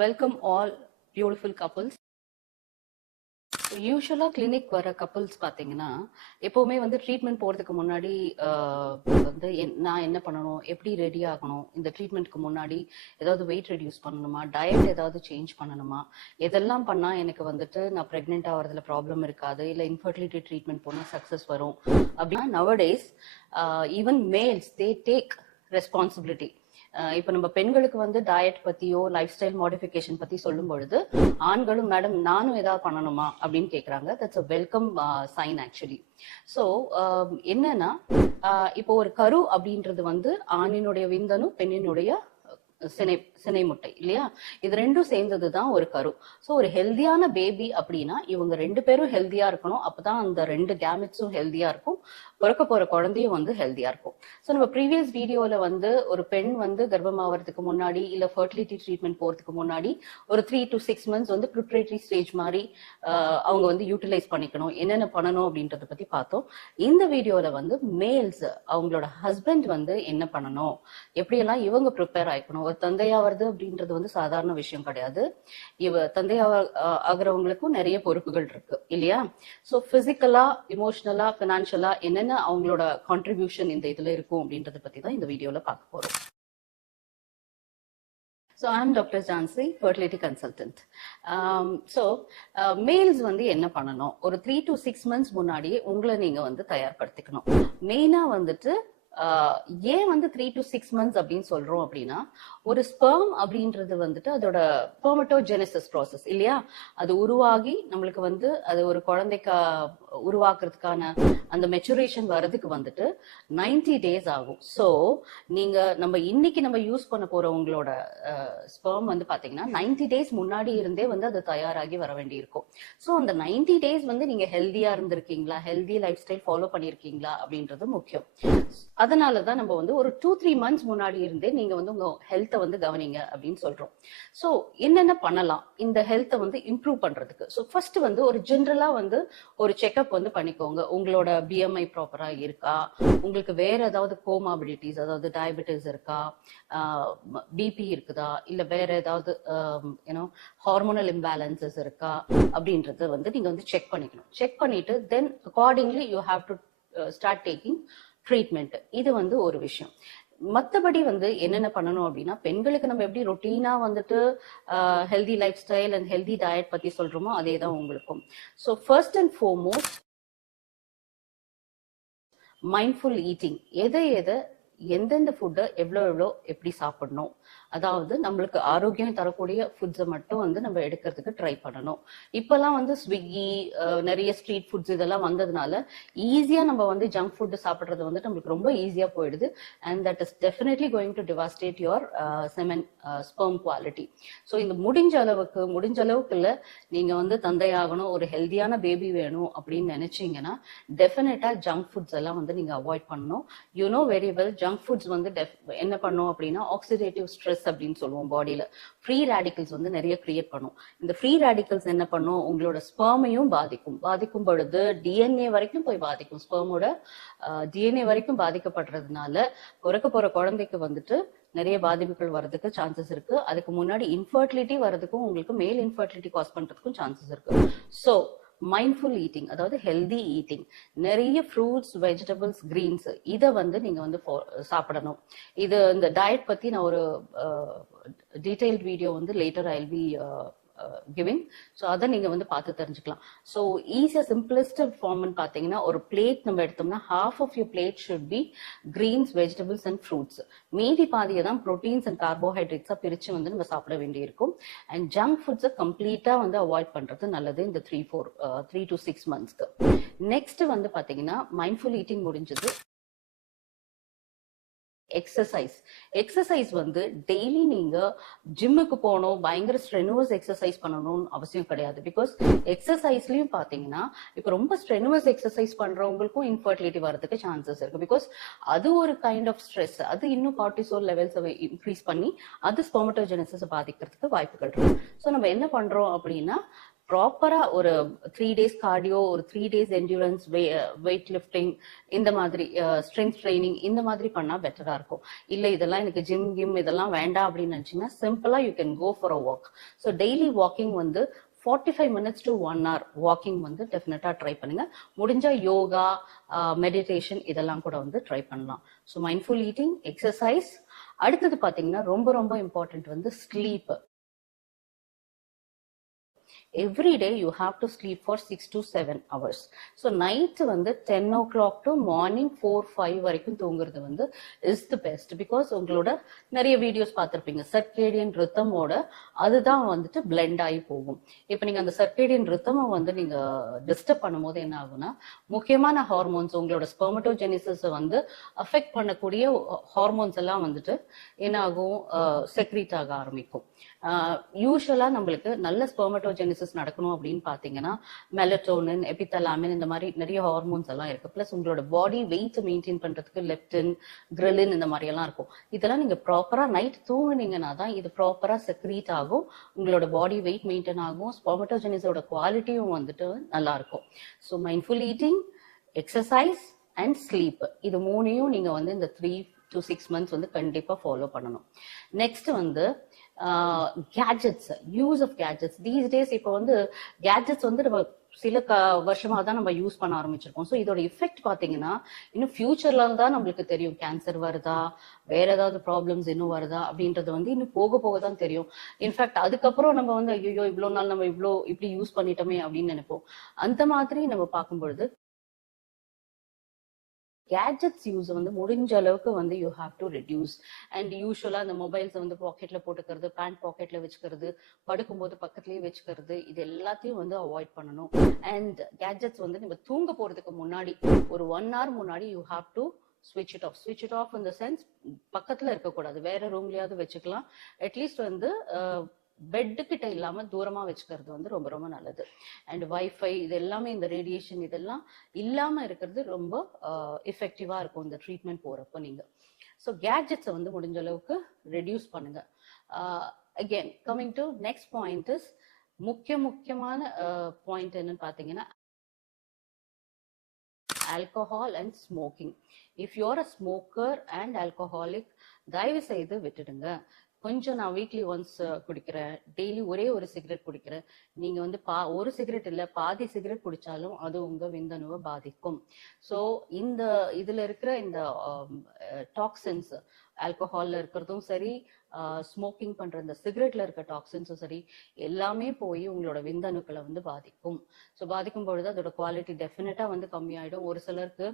Welcome all beautiful couples. யூஸ்வலா clinic வர couples பாத்தீங்கன்னா எப்பவுமே வந்து ட்ரீட்மெண்ட் போறதுக்கு முன்னாடி வந்து நான் என்ன பண்ணணும், எப்படி ரெடி ஆகணும், இந்த ட்ரீட்மெண்ட்க்கு முன்னாடி ஏதாவது வெயிட் ரெடியூஸ் பண்ணணுமா, டயட் ஏதாவது சேஞ்ச் பண்ணணுமா, எதெல்லாம் பண்ணா எனக்கு வந்துட்டு நான் பிரெக்னென்ட் ஆகிறதுல ப்ராப்ளம் இருக்காது, இல்ல இன்ஃபர்டிலிட்டி ட்ரீட்மெண்ட் போனா சக்சஸ் வரும் அப்படின்னா nowadays even males they take responsibility. இப்ப நம்ம பெண்களுக்கு வந்து டயட் பத்தியோ லைஃப் ஸ்டைல் மாடிஃபிகேஷன் பத்தி சொல்லும் பொழுது ஆண்களும் மேடம் நானும் ஏதாவது பண்ணணுமா அப்படின்னு கேக்குறாங்க. That's a welcome sign actually. So என்னன்னா இப்போ ஒரு கரு அப்படின்றது வந்து ஆணினுடைய விந்தணு, பெண்ணினுடைய சினை முட்டை இல்லையா, இது ரெண்டும் சேர்ந்ததுதான் ஒரு கரு. ஸோ ஒரு ஹெல்தியான பேபி அப்படின்னா இவங்க ரெண்டு பேரும் ஹெல்தியா இருக்கணும், அப்பதான் அந்த ரெண்டு கேமெட்ஸும் ஹெல்தியா இருக்கும், பிறக்க போற குழந்தையும் வந்து ஹெல்தியா இருக்கும். ஸோ நம்ம ப்ரீவியஸ் வீடியோல வந்து ஒரு பெண் வந்து கர்ப்பமாவதுக்கு முன்னாடி இல்ல ஃபர்டிலிட்டி ட்ரீட்மெண்ட் போறதுக்கு முன்னாடி ஒரு 3 to 6 months வந்து ப்ரிப்பரேட்டரி ஸ்டேஜ் மாதிரி அவங்க வந்து யூட்டிலைஸ் பண்ணிக்கணும், என்னென்ன பண்ணணும் அப்படின்றத பத்தி பார்த்தோம். இந்த வீடியோல வந்து மேல்ஸ் அவங்களோட ஹஸ்பண்ட் வந்து என்ன பண்ணணும், எப்படியெல்லாம் இவங்க ப்ரிப்பேர் ஆயிக்கணும். ஒரு தந்தையாவது அப்படின்றது வந்து சாதாரண விஷயம் கிடையாது. தந்தையா ஆகிறவங்களுக்கும் நிறைய பொறுப்புகள் இருக்கு இல்லையா. ஸோ பிசிக்கலா, இமோஷனலா, பினான்சியலா என்னென்ன அவங்களோட கான்ட்ரிபியூஷன் இந்த இதுல இருக்கும் அப்படின்றத பத்தி தான் இந்த வீடியோல பார்க்க போறோம். So I'm Dr. Jansi, fertility consultant. Males வந்து என்ன பண்ணணும், ஒரு 3 to 6 months முன்னாடியே உங்களை நீங்க வந்து தயார்படுத்திக்கணும். மெயினா வந்துட்டு ஏன் வந்து 3 to 6 months அப்படின்னு சொல்றோம் அப்படின்னா, ஒரு ஸ்பெர்ம் அப்படின்றது வந்துட்டு அதோட ஸ்பெர்மட்டோஜெனசிஸ் ப்ராசஸ் இல்லையா, அது உருவாகி நம்மளுக்கு வந்து அது ஒரு குழந்தைக்கு உருவாக்குறதுக்கான அந்த மெச்சுரேஷன் வர்றதுக்கு வந்துட்டு 90 days ஆகும். ஸோ நம்ம இன்னைக்கு யூஸ் பண்ண போற உங்களோட ஸ்பெர்ம் வந்து பாத்தீங்கன்னா 90 days முன்னாடி இருந்தே வந்து அது தயாராகி வர வேண்டி இருக்கும். ஸோ அந்த 90 days வந்து நீங்க ஹெல்தியா இருந்திருக்கீங்களா, ஹெல்தி லைஃப் ஸ்டைல் ஃபாலோ பண்ணிருக்கீங்களா அப்படின்றது முக்கியம். அதனாலதான் நம்ம வந்து ஒரு 2-3 months முன்னாடி இருந்தே நீங்க வந்து உங்க ஹெல்த்தை வந்து கவனிங்க அப்படின்னு சொல்றோம். ஸோ என்னென்ன பண்ணலாம் இந்த ஹெல்த்தை வந்து இம்ப்ரூவ் பண்றதுக்கு. ஸோ ஃபர்ஸ்ட் வந்து ஒரு ஜென்ரலா வந்து ஒரு செக்அப் வந்து பண்ணிக்கோங்க. உங்களோட பிஎம்ஐ ப்ராப்பரா இருக்கா, உங்களுக்கு வேற ஏதாவது கோமாபிலிட்டிஸ், அதாவது டயபெட்டிஸ் இருக்கா, பிபி இருக்குதா, இல்ல வேற ஏதாவது ஹார்மோனல் இம்பேலன்சஸ் இருக்கா அப்படின்றத வந்து நீங்க வந்து செக் பண்ணிக்கணும். செக் பண்ணிட்டு then accordingly you have to start taking treatment. இது வந்து ஒரு விஷயம். மற்றபடி வந்து என்னென்ன பண்ணணும் அப்படின்னா, பெண்களுக்கு நம்ம எப்படி ரொட்டீனா வந்துட்டு healthy life style and healthy diet பத்தி சொல்றோமோ அதே தான் உங்களுக்கும். So first and foremost mindful eating. எந்தெந்த ஃபுட்டை எவ்வளோ எப்படி சாப்பிடணும், அதாவது நம்மளுக்கு ஆரோக்கியம் தரக்கூடிய ஃபுட்ஸை மட்டும் வந்து நம்ம எடுக்கிறதுக்கு ட்ரை பண்ணணும். இப்பெல்லாம் வந்து ஸ்விக்கி, நிறைய ஸ்ட்ரீட் ஃபுட்ஸ் இதெல்லாம் வந்ததுனால ஈஸியா நம்ம வந்து ஜங்க் ஃபுட் சாப்பிட்றது வந்து நம்மளுக்கு ரொம்ப ஈஸியா போயிடுது. And that is definitely going to devastate your semen sperm quality. So இந்த முடிஞ்ச அளவுக்கு இல்லை, நீங்க வந்து தந்தையாகணும், ஒரு ஹெல்தியான பேபி வேணும் அப்படின்னு நினைச்சீங்கன்னா டெஃபினட்டா ஜங்க் ஃபுட்ஸ் எல்லாம் வந்து நீங்க அவாய்ட் பண்ணணும். You know very well, junk foods வந்து என்ன பண்ணும் அப்படின்னா ஆக்சிடேட்டிவ் ஸ்ட்ரெஸ் அப்படின்னு சொல்லுவோம். பாடியில ஃப்ரீ ரேடிக்கல்ஸ் வந்து நிறைய கிரியேட் பண்ணும். இந்த ஃப்ரீ ரேடிக்கல்ஸ் என்ன பண்ணும், உங்களோட ஸ்பெர்மையும் பாதிக்கும் பொழுது டிஎன்ஏ வரைக்கும் போய் பாதிக்கும். ஸ்பெர்மோட டிஎன்ஏ வரைக்கும் பாதிக்கப்படுறதுனால பிறக்க போற குழந்தைக்கு வந்துட்டு நிறைய பாதிப்புகள் வர்றதுக்கு சான்சஸ் இருக்கு. அதுக்கு முன்னாடி இன்ஃபர்டிலிட்டி வர்றதுக்கும், உங்களுக்கு மேல் இன்ஃபர்டிலிட்டி காஸ் பண்றதுக்கும் சான்சஸ் இருக்கு. ஸோ மைண்ட்ஃபுல் ஈட்டிங், அதாவது ஹெல்தி ஈட்டிங், நிறைய ஃப்ரூட்ஸ், வெஜிடபிள்ஸ், கிரீன்ஸ் இதை வந்து நீங்க வந்து சாப்பிடணும். இது இந்த டயட் பத்தி நான் ஒரு டீடைல்ட் வீடியோ வந்து later I will be giving. So அதை நீங்க வந்து பார்த்து தெரிஞ்சுக்கலாம். ஸோ ஈஸியா சிம்பிளஸ்ட் ஃபார்ம்னு பார்த்தீங்கன்னா, ஒரு பிளேட் நம்ம எடுத்தோம்னா half of your plate should be greens, vegetables and fruits. மீதி பாதியை தான் ப்ரோட்டீன்ஸ் அண்ட் கார்போஹைட்ரேட்ஸா பிரிச்சு வந்து நம்ம சாப்பிட வேண்டி இருக்கும். அண்ட் ஜங்க் ஃபுட்ஸை கம்ப்ளீட்டா வந்து அவாய்ட் பண்றது நல்லது இந்த 3 to 6 monthsக்கு. நெக்ஸ்ட் வந்து பாத்தீங்கன்னா மைண்ட்ஃபுல் ஈட்டிங் முடிஞ்சது. எக்ஸசைஸ் வந்து டெய்லி நீங்க ஜிம்முக்கு போகணும், பயங்கர ஸ்ட்ரெனுவஸ் எக்ஸசைஸ் பண்ணணும்னு அவசியம் கிடையாது. பிகாஸ் எக்ஸசைஸ்லயும் பாத்தீங்கன்னா இப்ப ரொம்ப ஸ்ட்ரெனுவஸ் எக்ஸசைஸ் பண்றவங்களுக்கும் இன்ஃபர்டிலிட்டி வரதுக்கு சான்சஸ் இருக்கு. பிகாஸ் அது ஒரு கைண்ட் ஆஃப் ஸ்ட்ரெஸ், அது இன்னும் கார்டிசோல் லெவல்ஸ் இன்க்ரீஸ் பண்ணி அது ஸ்பெர்மட்டோஜெனசிஸ் பாதிக்கிறதுக்கு வாய்ப்புகள் இருக்கு. ஸோ நம்ம என்ன பண்றோம் அப்படின்னா, ப்ராப்பரா ஒரு 3 days கார்டியோ, ஒரு 3 days endurance வெயிட் லிஃப்டிங், இந்த மாதிரி ஸ்ட்ரென்த் ட்ரைனிங் இந்த மாதிரி பண்ணா பெட்டரா இருக்கும். இல்ல இதெல்லாம் எனக்கு ஜிம் கிம் இதெல்லாம் வேண்டாம் அப்படின்னு நினைச்சீங்கன்னா சிம்பிளா you can go for a walk. So daily walking வந்து 45 minutes to 1 hour வாக்கிங் வந்து டெஃபினட்டா ட்ரை பண்ணுங்க. முடிஞ்சா யோகா, மெடிடேஷன் இதெல்லாம் கூட வந்து ட்ரை பண்ணலாம். So mindful eating, exercise. அடுத்தது பாத்தீங்கன்னா ரொம்ப ரொம்ப இம்பார்ட்டன்ட் வந்து sleep. every day you have to sleep for 6 to 7 hours. So night வந்து 10 o'clock to morning 4-5 வரைக்கும் தூங்குறது வந்து is the best, because உங்களோட நிறைய வீடியோஸ் பார்த்திருப்பீங்க சர்க்கேடியன் ரித்தமோட அதுதான் வந்துட்டு பிளெண்ட் ஆகி போகும். இப்போ நீங்க அந்த சர்க்கேடியன் ரித்தமை வந்து நீங்க டிஸ்டர்ப் பண்ணும்போது என்ன ஆகும்னா முக்கியமான ஹார்மோன்ஸ் உங்களோட ஸ்பெர்மட்டோஜெனிசிஸ் வந்து அஃபெக்ட் பண்ணக்கூடிய ஹார்மோன்ஸ் எல்லாம் வந்துட்டு என்ன ஆகும், செக்ரீட் ஆக ஆரம்பிக்கும். யூஸ்வலா நம்மளுக்கு நல்ல ஸ்பெர்மட்டோஜெனிசிஸ் நடக்கணும் அப்படின்னு பாத்தீங்கன்னா மெலட்டோனின், எபிதலாமின் இந்த மாதிரி நிறைய ஹார்மோன்ஸ் எல்லாம் இருக்கு. பிளஸ் உங்களோட பாடி வெயிட் மெயின்டைன் பண்றதுக்கு லெப்டின், கிரிலின் இந்த மாதிரி எல்லாம் இருக்கும். இதெல்லாம் நீங்க ப்ராப்பரா நைட் தூங்குனீங்கன்னா தான் இது ப்ராப்பரா செக்ரீட் ஆகும், உங்களோட பாடி வெயிட் மெயின்டைன் ஆகும், ஸ்பெர்மட்டோஜெனிஸோட குவாலிட்டியும் வந்துட்டு நல்லா இருக்கும். So mindful eating, exercise and sleep, இது மூணையும் நீங்க வந்து இந்த 3 to 6 months வந்து கண்டிப்பா ஃபாலோ பண்ணணும். நெக்ஸ்ட் வந்து gadgets, use of gadgets. These days இப்போ வந்து கேட்ஜெட்ஸ் வந்து நம்ம சில வருஷமா தான் நம்ம யூஸ் பண்ண ஆரம்பிச்சிருக்கோம். ஸோ இதோட எஃபெக்ட் பாத்தீங்கன்னா இன்னும் ஃபியூச்சர்ல தான் நம்மளுக்கு தெரியும். கேன்சர் வருதா, வேற ஏதாவது ப்ராப்ளம்ஸ் இன்னும் வருதா அப்படின்றது வந்து இன்னும் போக போக தான் தெரியும். இன்ஃபேக்ட் அதுக்கப்புறம் நம்ம வந்து ஐயோ இவ்வளவு நாள் நம்ம இப்படி யூஸ் பண்ணிட்டோமே அப்படின்னு நினைப்போம். அந்த மாதிரி நம்ம பார்க்கும்பொழுது கேட்ஜெட்ஸ் யூஸ் வந்து முடிஞ்ச அளவுக்கு வந்து you have to reduce. And யூஸ்வலா அந்த மொபைல்ஸ் வந்து பாக்கெட்ல போட்டுக்கிறது, பேண்ட் பாக்கெட்ல வச்சுக்கிறது, படுக்கும்போது பக்கத்துலயே வச்சுக்கிறது, இது எல்லாத்தையும் வந்து அவாய்ட் பண்ணணும். அண்ட் கேட்ஜெட்ஸ் வந்து நம்ம தூங்க போறதுக்கு முன்னாடி ஒரு 1 hour முன்னாடி you have to switch it off. switch it off in the sense பக்கத்துல இருக்கக்கூடாது, வேற ரூம்லயாவது வச்சுக்கலாம். அட்லீஸ்ட் வந்து பெட்டு கிட்ட இல்லாம தூரமா வச்சுக்கிறது வந்து ரொம்ப ரொம்ப நல்லது. அண்ட் வைஃபை இது எல்லாமே இந்த ரேடியேஷன் இதெல்லாம் இல்லாம இருக்கிறது ரொம்ப எஃபெக்டிவா இருக்கும் இந்த ட்ரீட்மெண்ட் போறப்போ நீங்க. ஸோ கேட்ஜெட்ஸை வந்து முடிஞ்ச அளவுக்கு ரெடியூஸ் பண்ணுங்க. Again coming to next point is முக்கியமான பாயிண்ட் என்னன்னு பாத்தீங்கன்னா alcohol and smoking. If you're a smoker and alcoholic, தயவு செய்து விட்டுடுங்க. கொஞ்சம் நான் வீக்லி ஒன்ஸ் குடிக்கிறேன், டெய்லி ஒரே ஒரு சிகரெட் குடிக்கிறேன், நீங்க வந்து ஒரு சிகரெட் இல்ல பாதி சிகரெட் குடிச்சாலும் அது உங்க விந்தணுவை பாதிக்கும். ஸோ இந்த இதுல இருக்கிற இந்த டாக்ஸின்ஸ், ஆல்கஹால்ல இருக்கிறதும் சரி, ஸ்மோக்கிங் பண்ற இந்த சிகரெட்ல இருக்க டாக்ஸின்ஸும் சரி, எல்லாமே போய் உங்களோட விந்தணுக்களை வந்து பாதிக்கும். ஸோ பாதிக்கும் பொழுது அதோட குவாலிட்டி டெஃபினட்டா வந்து கம்மியாயிடும். ஒரு சிலருக்கு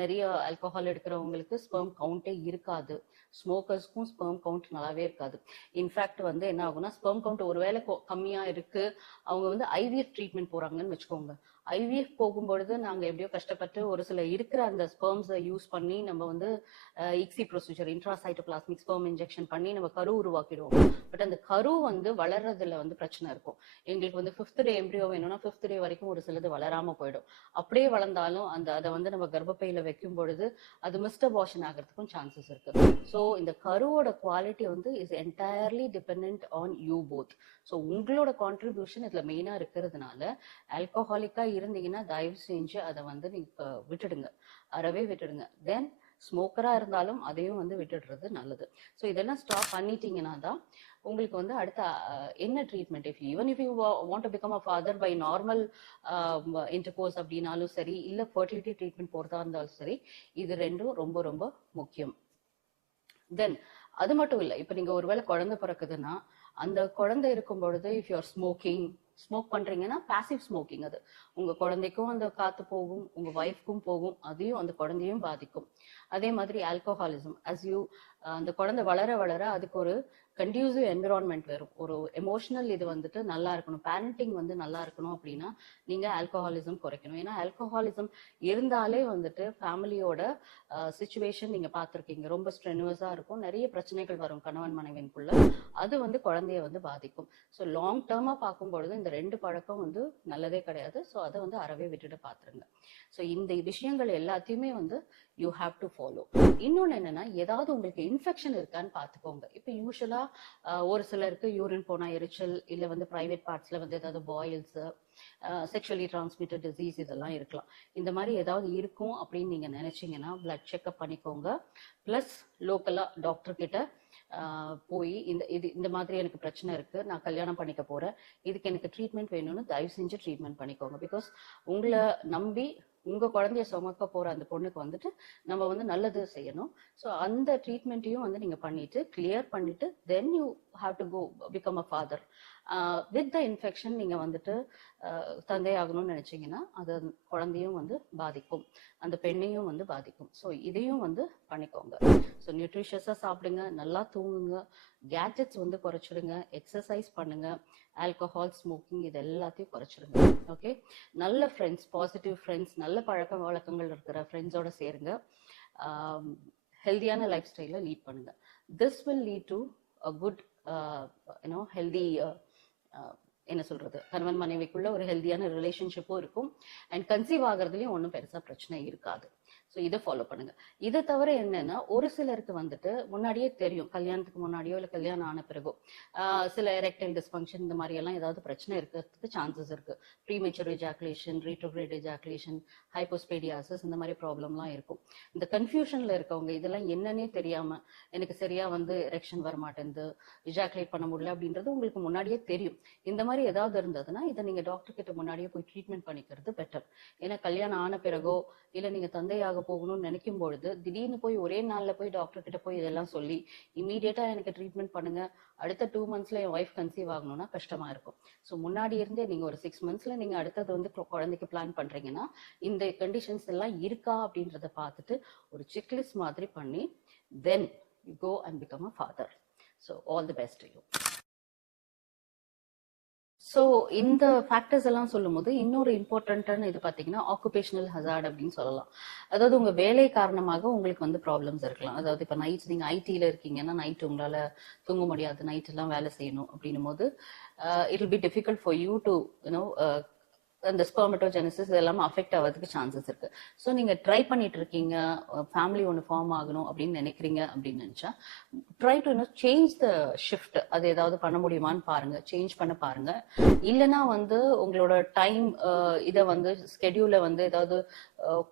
நிறைய ஆல்கஹால் எடுக்கிறவங்களுக்கு ஸ்பெர்ம் கவுண்டே இருக்காது, ஸ்மோக்கர்ஸ்க்கும் ஸ்பெர்ம் கவுண்ட் நல்லாவே இருக்காது. இன்ஃபேக்ட் வந்து என்ன ஆகும்னா ஸ்பெர்ம் கவுண்ட் ஒருவேளை கம்மியா இருக்கு, அவங்க வந்து ஐவிஎஃப் ட்ரீட்மெண்ட் போறாங்கன்னு வச்சுக்கோங்க. ஐவிஎஃப் போகும்பொழுது நாங்க எப்படியோ கஷ்டப்பட்டு ஒரு சில இருக்கிற அந்த ஸ்பெர்ம்ஸை யூஸ் பண்ணி நம்ம வந்து ICSI procedure, intracytoplasmic sperm injection பண்ணி நம்ம கரு உருவாக்கிடுவோம். பட் அந்த கரு வந்து வளர்றதுல வந்து பிரச்சனை இருக்கும். எங்களுக்கு வந்து 5th day எம்ப்ரியோ வேணும்னா 5th day வரைக்கும் ஒரு சிலது வளராம போயிடும். அப்படியே வளர்ந்தாலும் அதை வந்து நம்ம கர்ப்பப்பையில வைக்கும் பொழுது அது மிஸ்டபார்ஷன் ஆகிறதுக்கும் சான்சஸ் இருக்கு. ஸோ இந்த கருவோட குவாலிட்டி வந்து is entirely depend on you both. So உங்களோட கான்ட்ரிபியூஷன் இதுல மெயினா இருக்கிறதுனால ஆல்கஹாலிக்கா இருந்தீங்கன்னா தயவு செஞ்சு அதை வந்து நீங்க விட்டுடுங்க, அறவே விட்டுடுங்க. தென் ஸ்மோக்கரா இருந்தாலும் அதையும் வந்து விட்டுடுறது நல்லது. ஸோ இதெல்லாம் ஸ்டாப் பண்ணிட்டீங்கன்னா தான் உங்களுக்கு வந்து அடுத்த என்ன treatment, even if you want to become a father by normal intercourse அப்படின்னாலும் சரி, இல்ல ஃபர்டிலிட்டி ட்ரீட்மெண்ட் போறதா இருந்தாலும் சரி, இது ரெண்டும் ரொம்ப ரொம்ப முக்கியம். தென் அது மட்டும் இல்லை, இப்போ நீங்க ஒருவேளை குழந்தை பிறக்குதுன்னா அந்த குழந்தை இருக்கும் பொழுது இஃப் யூஆர் ஸ்மோக் பண்றீங்கன்னா பாசிவ் ஸ்மோக்கிங், அது உங்க குழந்தைக்கும் அந்த காத்து போகும், உங்க ஒய்ஃப்க்கும் போகும், அதையும் அந்த குழந்தையும் பாதிக்கும். அதே மாதிரி ஆல்கஹாலிசம், அந்த குழந்தை வளர வளர அதுக்கு ஒரு கண்டியூசிவ் என்விரான்மெண்ட் வரும், ஒரு எமோஷனல் இது வந்துட்டு நல்லா இருக்கணும், பேரண்டிங் வந்து நல்லா இருக்கணும் அப்படின்னா நீங்க ஆல்கஹாலிசம் குறைக்கணும். ஏன்னா ஆல்கஹாலிசம் இருந்தாலே வந்துட்டு ஃபேமிலியோட சிச்சுவேஷன் நீங்க பார்த்துருக்கீங்க, ரொம்ப ஸ்ட்ரெனுவஸா இருக்கும், நிறைய பிரச்சனைகள் வரும் கணவன் மனைவிக்குள்ள, அது வந்து குழந்தைய வந்து பாதிக்கும். ஸோ லாங் டேர்மா பார்க்கும்பொழுது இந்த 2 பழக்கம் வந்து நல்லதே கிடையாது. ஸோ அதை வந்து அறவே விட்டுட்டு பாத்துருங்க. ஸோ இந்த விஷயங்கள் எல்லாத்தையுமே வந்து யூ ஹாவ் டு ஃபாலோ. இன்னொன்னு என்னன்னா, ஏதாவது உங்களுக்கு இன்ஃபெக்ஷன் இருக்கான்னு பாத்துக்கோங்க. இப்ப யூஸ்வலா ஒரு சிலருக்கு யூரின் போனா எரிச்சல், இல்ல வந்து பிரைவேட் பார்ட்ஸ்ல வந்து ஏதாவது பாயில்ஸ், செக்ஷுவலி டிரான்ஸ்மிட்டட் டிசீஸ் இதெல்லாம் இருக்கலாம். இந்த மாதிரி ஏதாவது இருக்கும் அப்படின்னு நீங்க நினைச்சீங்கன்னா பிளட் செக்அப் பண்ணிக்கோங்க. பிளஸ் லோக்கலா டாக்டர் கிட்ட போய் இந்த மாதிரி எனக்கு பிரச்சனை இருக்கு, நான் கல்யாணம் பண்ணிக்க போறேன், இதுக்கு எனக்கு ட்ரீட்மெண்ட் வேணும்னு தயவு செஞ்சு ட்ரீட்மெண்ட் பண்ணிக்கோங்க. பிகாஸ் உங்களை நம்பி உங்க குழந்தைய சுமக்க போற அந்த பொண்ணுக்கு வந்துட்டு நம்ம வந்து நல்லது செய்யணும். ஸோ அந்த ட்ரீட்மெண்ட்டையும் வந்து நீங்க பண்ணிட்டு கிளியர் பண்ணிட்டு then you have to go become a father. With the infection நீங்க வந்துட்டு தந்தையாகணும்னு நினைச்சீங்கன்னா அது குழந்தையும் வந்து பாதிக்கும், அந்த பெண்ணையும் வந்து பாதிக்கும். ஸோ இதையும் வந்து பண்ணிக்கோங்க. ஸோ நியூட்ரிஷியஸா சாப்பிடுங்க, நல்லா தூங்குங்க, கேட்ஜெட்ஸ் வந்து குறைச்சிடுங்க, எக்ஸசைஸ் பண்ணுங்க, ஆல்கஹால் ஸ்மோக்கிங் இது எல்லாத்தையும் குறைச்சிடுங்க. ஓகே, நல்ல ஃப்ரெண்ட்ஸ், பாசிட்டிவ் ஃப்ரெண்ட்ஸ், நல்ல பழக்க வழக்கங்கள் இருக்கிற ஃப்ரெண்ட்ஸோட சேருங்க, ஹெல்தியான லைஃப் ஸ்டைல லீட் பண்ணுங்க. This will lead to a good healthy என்ன சொல்றது, கணவன் மனைவிக்குள்ள ஒரு ஹெல்தியான ரிலேஷன்ஷிப்பும் இருக்கும். அண்ட் கன்சீவ் ஆகிறதுலயும் ஒன்றும் பெருசா பிரச்சனை இருக்காது. ஸோ இதை ஃபாலோ பண்ணுங்க. இதை தவிர என்னன்னா, ஒரு சிலருக்கு வந்துட்டு முன்னாடியே தெரியும், கல்யாணத்துக்கு முன்னாடியோ இல்லை கல்யாணம் ஆன பிறகோ சில எரெக்டைல் டிஸ்ஃபங்க்ஷன் இந்த மாதிரி எல்லாம் ஏதாவது பிரச்சனை இருக்கிறதுக்கு சான்சஸ் இருக்கு. ப்ரீமெச்சூர் எஜாகுலேஷன், ரீட்ரோகிரேட் எஜாகுலேஷன், ஹைப்போஸ்பேடியாசிஸ் இந்த மாதிரி ப்ராப்ளம்லாம் இருக்கும். இந்த கன்ஃபியூஷன்ல இருக்கவங்க இதெல்லாம் என்னன்னே தெரியாம எனக்கு சரியா வந்து எரெக்ஷன் வர மாட்டேங்குது, எஜாகுலேட் பண்ண முடியல அப்படின்றது உங்களுக்கு முன்னாடியே தெரியும். இந்த மாதிரி ஏதாவது இருந்ததுன்னா இதை நீங்க டாக்டர் கிட்ட முன்னாடியே போய் ட்ரீட்மெண்ட் பண்ணிக்கிறது பெட்டர். ஏன்னா கல்யாணம் ஆன பிறகோ இல்ல நீங்க தந்தையாக போகணும்னு நினைக்கும் பொழுது திடீர்னு போய் ஒரே நாள்ல போய் டாக்டர் கிட்ட போய் இதெல்லாம் சொல்லி இமீடியட்டா எனக்கு ட்ரீட்மெண்ட் பண்ணுங்க, அடுத்த 2 monthsல என் ஒய்ஃப் கன்சீவ் ஆகணும்னா கஷ்டமா இருக்கும். ஸோ முன்னாடி இருந்தே நீங்க ஒரு 6 monthsல நீங்க அடுத்தது வந்து குழந்தைக்கு பிளான் பண்றீங்கன்னா இந்த கண்டிஷன்ஸ் எல்லாம் இருக்கா அப்படின்றத பார்த்துட்டு ஒரு செக்லிஸ்ட் மாதிரி பண்ணி then you go and become a father. So all the best to you. So இந்த ஃபேக்டர்ஸ் எல்லாம் சொல்லும் போது இன்னொரு இம்பார்ட்டன்டான இது பார்த்தீங்கன்னா ஆக்குபேஷனல் ஹசார்ட் அப்படின்னு சொல்லலாம். அதாவது உங்க வேலை காரணமாக உங்களுக்கு வந்து ப்ராப்ளம்ஸ் இருக்கலாம். அதாவது இப்போ நைட் நீங்க ஐடில இருக்கீங்கன்னா நைட் உங்களால தூங்க முடியாது, நைட் எல்லாம் வேலை செய்யணும் அப்படின்னும் போது it will be difficult for you to அந்த ஸ்பெர்மட்டோஜெனசிஸ் இதெல்லாம் அஃபெக்ட் ஆகிறதுக்கு சான்சஸ் இருக்கு. ஸோ நீங்க ட்ரை பண்ணிட்டு இருக்கீங்க, ஃபேமிலி ஒன்று ஃபார்ம் ஆகணும் அப்படின்னு நினைக்கிறீங்க அப்படின்னு நினைச்சா try to change the shift. அது ஏதாவது பண்ண முடியுமான்னு பாருங்க, சேஞ்ச் பண்ண பாருங்க. இல்லைன்னா வந்து உங்களோட டைம் இதை வந்து ஸ்கெடியூல வந்து ஏதாவது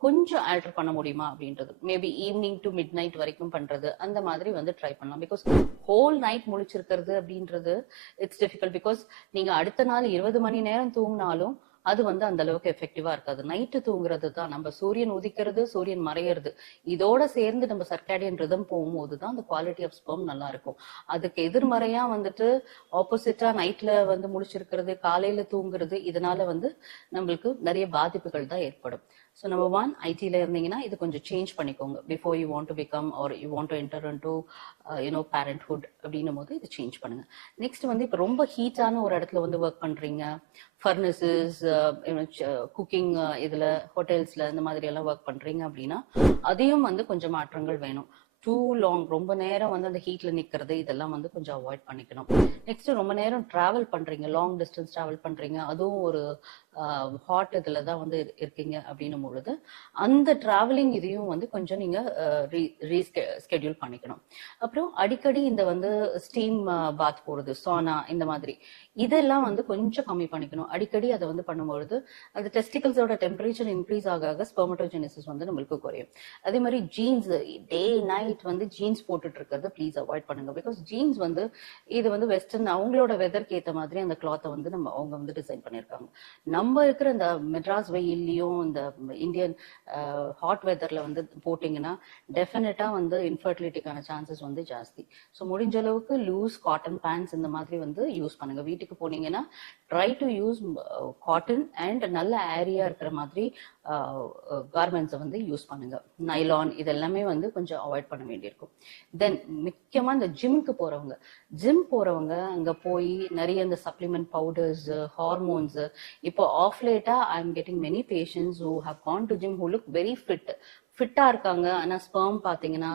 கொஞ்சம் ஆல்டர் பண்ண முடியுமா அப்படின்றது, maybe evening to mid night வரைக்கும் பண்றது அந்த மாதிரி வந்து ட்ரை பண்ணலாம். பிகாஸ் ஹோல் நைட் முழிச்சிருக்கிறது அப்படின்றது இட்ஸ் டிஃபிகல்ட். பிகாஸ் நீங்க அடுத்த நாள் 20 மணி நேரம் தூங்கினாலும் அது வந்து அந்த அளவுக்கு எஃபெக்டிவா இருக்காது. நைட்டு தூங்குறது தான், நம்ம சூரியன் உதிக்கிறது சூரியன் மறையிறது இதோட சேர்ந்து நம்ம சர்க்காடியன் ரிதம் போகும்போது தான் அந்த குவாலிட்டி ஆஃப் ஸ்பெர்ம் நல்லா இருக்கும். அதுக்கு எதிர்மறையா வந்துட்டு ஆப்போசிட்டா நைட்ல வந்து முழிச்சிருக்கிறது, காலையில தூங்குறது, இதனால வந்து நம்மளுக்கு நிறைய பாதிப்புகள் தான் ஏற்படும். ஸோ நம்பர் 1, ஐடில இருந்தீங்கன்னா இது கொஞ்சம் சேஞ்ச் பண்ணிக்கோங்க. Before you want to become are you want to enter into parenthood அப்படின்னும் போது இது சேஞ்ச் பண்ணுங்க. நெக்ஸ்ட் வந்து இப்போ ரொம்ப ஹீட்டான ஒரு இடத்துல வந்து ஒர்க் பண்றீங்க, ஃபர்னஸஸ், குக்கிங் இதுல ஹோட்டல்ஸ்ல இந்த மாதிரி எல்லாம் ஒர்க் பண்றீங்க அப்படின்னா அதையும் வந்து கொஞ்சம் மாற்றங்கள் வேணும். டூ லாங் ரொம்ப நேரம் வந்து அந்த ஹீட்ல நிக்கிறது இதெல்லாம் வந்து கொஞ்சம் அவாய்ட் பண்ணிக்கணும். நெக்ஸ்ட் ரொம்ப நேரம் டிராவல் பண்றீங்க, லாங் டிஸ்டன்ஸ் டிராவல் பண்றீங்க, அதுவும் ஒரு ஹாட் இதுல தான் வந்து இருக்கீங்க அப்படின்னும் பொழுது அந்த டிராவலிங் இதையும் வந்து கொஞ்சம் நீங்க ரீஸ்கெடியூல் பண்ணிக்கணும். அப்புறம் அடிக்கடி இந்த வந்து ஸ்டீம் பாத் போடுறது, சோனா இந்த மாதிரி இதெல்லாம் வந்து கொஞ்சம் கம்மி பண்ணிக்கணும். அடிக்கடி அதை வந்து பண்ணும்பொழுது அது டெஸ்டிகல்ஸோட டெம்பரேச்சர் இன்க்ரீஸ் ஆக ஸ்பெர்மட்டோஜெனிசிஸ் வந்து நம்மளுக்கு குறையும். அதே மாதிரி ஜீன்ஸ், டே நைட் வந்து ஜீன்ஸ் போட்டுட்டு இருக்கிறது ப்ளீஸ் அவாய்ட் பண்ணுங்க. பிகாஸ் ஜீன்ஸ் வந்து இது வந்து வெஸ்டர்ன் அவங்களோட வெதருக்கு ஏற்ற மாதிரி அந்த கிளாத்தை வந்து அவங்க வந்து டிசைன் பண்ணியிருக்காங்க. நம்ம இருக்கிற இந்த மெட்ராஸ் வெயிலையும் இந்த இந்தியன் ஹாட் வெதர்ல வந்து போட்டிங்கன்னா டெஃபினட்டா வந்து இன்ஃபர்டிலிட்டிக்கான சான்சஸ் வந்து ஜாஸ்தி. ஸோ முடிஞ்ச அளவுக்கு லூஸ் காட்டன் பேண்ட்ஸ் இந்த மாதிரி வந்து யூஸ் பண்ணுங்க. வீட்டுக்கு போனீங்கன்னா try to use cotton and நல்ல ஏரியா இருக்கிற மாதிரி கார்மெண்ட்ஸை வந்து யூஸ் பண்ணுங்க. நைலான் இதெல்லாமே வந்து கொஞ்சம் அவாய்ட் பண்ண வேண்டியிருக்கும். தென் முக்கியமா இந்த ஜிம்முக்கு போறவங்க, ஜிம் போறவங்க அங்க போய் நிறைய இந்த சப்ளிமெண்ட் பவுடர்ஸ், ஹார்மோன்ஸ், இப்போ ஆஃப் லேட்டா I am getting many patients who have gone to gym who look very ஃபிட்டா இருக்காங்க, ஆனா ஸ்பெர்ம் பாத்தீங்கன்னா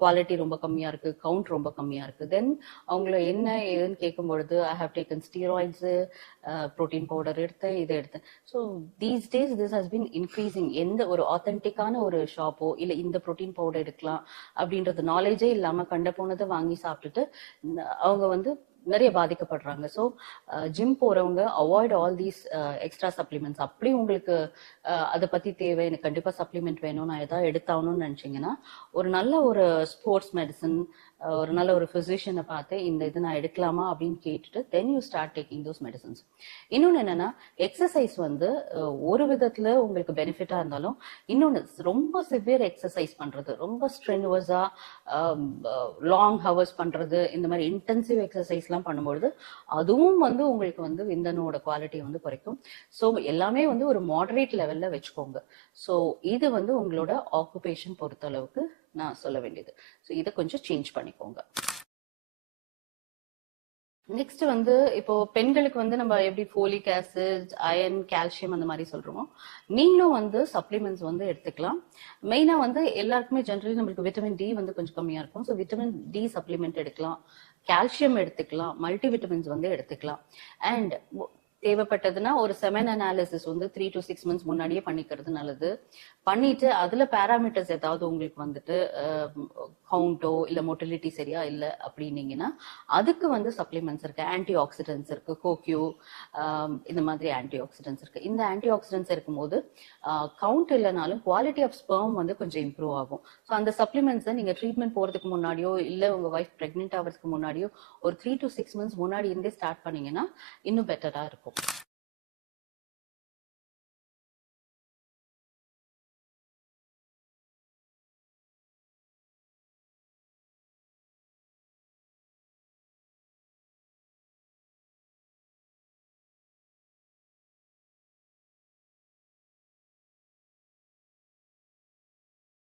குவாலிட்டி ரொம்ப கம்மியா இருக்கு, கவுண்ட் ரொம்ப கம்மியா இருக்கு. தென் அவங்கள என்ன ஏதுன்னு கேட்கும் பொழுது I have taken steroids, protein powder எடுத்தேன், இதை எடுத்தேன். So these days this has been increasing. எந்த ஒரு ஆத்தென்டிக்கான ஒரு ஷாப்போ இல்லை இந்த ப்ரோட்டீன் பவுடர் எடுக்கலாம் அப்படின்றது நாலேஜே இல்லாம கண்ட போனதை வாங்கி சாப்பிட்டுட்டு அவங்க வந்து நிறைய பாதிக்கப்படுறாங்க. ஸோ ஜிம் போறவங்க avoid all these extra supplements. அப்படி உங்களுக்கு அதை பத்தி தேவை, எனக்கு கண்டிப்பா சப்ளிமெண்ட் வேணும், நான் எதாவது எடுத்தாகணும்னு நினைச்சீங்கன்னா ஒரு நல்ல ஒரு ஸ்போர்ட்ஸ் மெடிசன், ஒரு நல்ல ஒரு பிசிஷியனை பார்த்து இந்த இது நான் எடுக்கலாமா அப்படின்னு கேட்டுட்டு then you start taking those medicines. இன்னொன்று என்னன்னா, எக்ஸசைஸ் வந்து ஒரு விதத்துல உங்களுக்கு பெனிஃபிட்டா இருந்தாலும் இன்னொன்று ரொம்ப சிவியர் எக்ஸசைஸ் பண்றது, ரொம்ப ஸ்ட்ரெனுவஸா லாங் ஹவர்ஸ் பண்றது, இந்த மாதிரி இன்டென்சிவ் எக்ஸசைஸ்லாம் பண்ணும்பொழுது அதுவும் வந்து உங்களுக்கு வந்து விந்தணுவோட குவாலிட்டியை வந்து குறைக்கும். ஸோ எல்லாமே வந்து ஒரு மாடரேட் லெவல்ல வச்சுக்கோங்க. ஸோ இது வந்து உங்களோட ஆக்குபேஷன் பொறுத்த அளவுக்கு நான் சொல்ல வேண்டியது. ஸோ இதை கொஞ்சம் சேஞ்ச் பண்ணிக்கோங்க. நெக்ஸ்ட் வந்து இப்போ பெண்களுக்கு வந்து நம்ம எப்படி ஃபோலிக் ஆசிட், அயன், கால்சியம் அந்த மாதிரி சொல்றோமோ, நீங்களும் வந்து சப்ளிமெண்ட்ஸ் வந்து எடுத்துக்கலாம். மெயினா வந்து எல்லாருக்குமே ஜென்ரலி நம்மளுக்கு விட்டமின் டி வந்து கொஞ்சம் கம்மியா இருக்கும். ஸோ விட்டமின் டி சப்ளிமெண்ட் எடுக்கலாம், கால்சியம் எடுத்துக்கலாம், மல்டி விட்டமின்ஸ் வந்து எடுத்துக்கலாம். அண்ட் தேவைப்பட்டதுன்னா ஒரு செமன் அனாலிசிஸ் வந்து 3 to 6 months முன்னாடியே பண்ணிக்கிறது நல்லது. பண்ணிட்டு அதுல பேராமீட்டர்ஸ் ஏதாவது உங்களுக்கு வந்துட்டு கவுண்டோ இல்ல மோட்டிலிட்டி சரியா இல்ல அப்படின்னீங்கன்னா அதுக்கு வந்து சப்ளிமெண்ட்ஸ் இருக்கு, ஆன்டி ஆக்சிடென்ட்ஸ் இருக்கு, கோக்யூ, இந்த மாதிரி ஆன்டி ஆக்சிடென்ட்ஸ் இருக்கு. இந்த ஆன்டி ஆக்சிடென்ட்ஸ் இருக்கும்போது கவுண்ட் இல்லைனாலும் குவாலிட்டி ஆஃப் ஸ்பெர்ம் வந்து கொஞ்சம் இம்ப்ரூவ் ஆகும். ஸோ அந்த சப்ளிமெண்ட்ஸை நீங்க ட்ரீட்மெண்ட் போறதுக்கு முன்னாடியோ இல்ல உங்க ஒய்ஃப் பிரெக்னென்ட் ஆகிறதுக்கு முன்னாடியோ ஒரு 3 to 6 months முன்னாடி இருந்தே ஸ்டார்ட் பண்ணீங்கன்னா இன்னும் பெட்டரா இருக்கும்.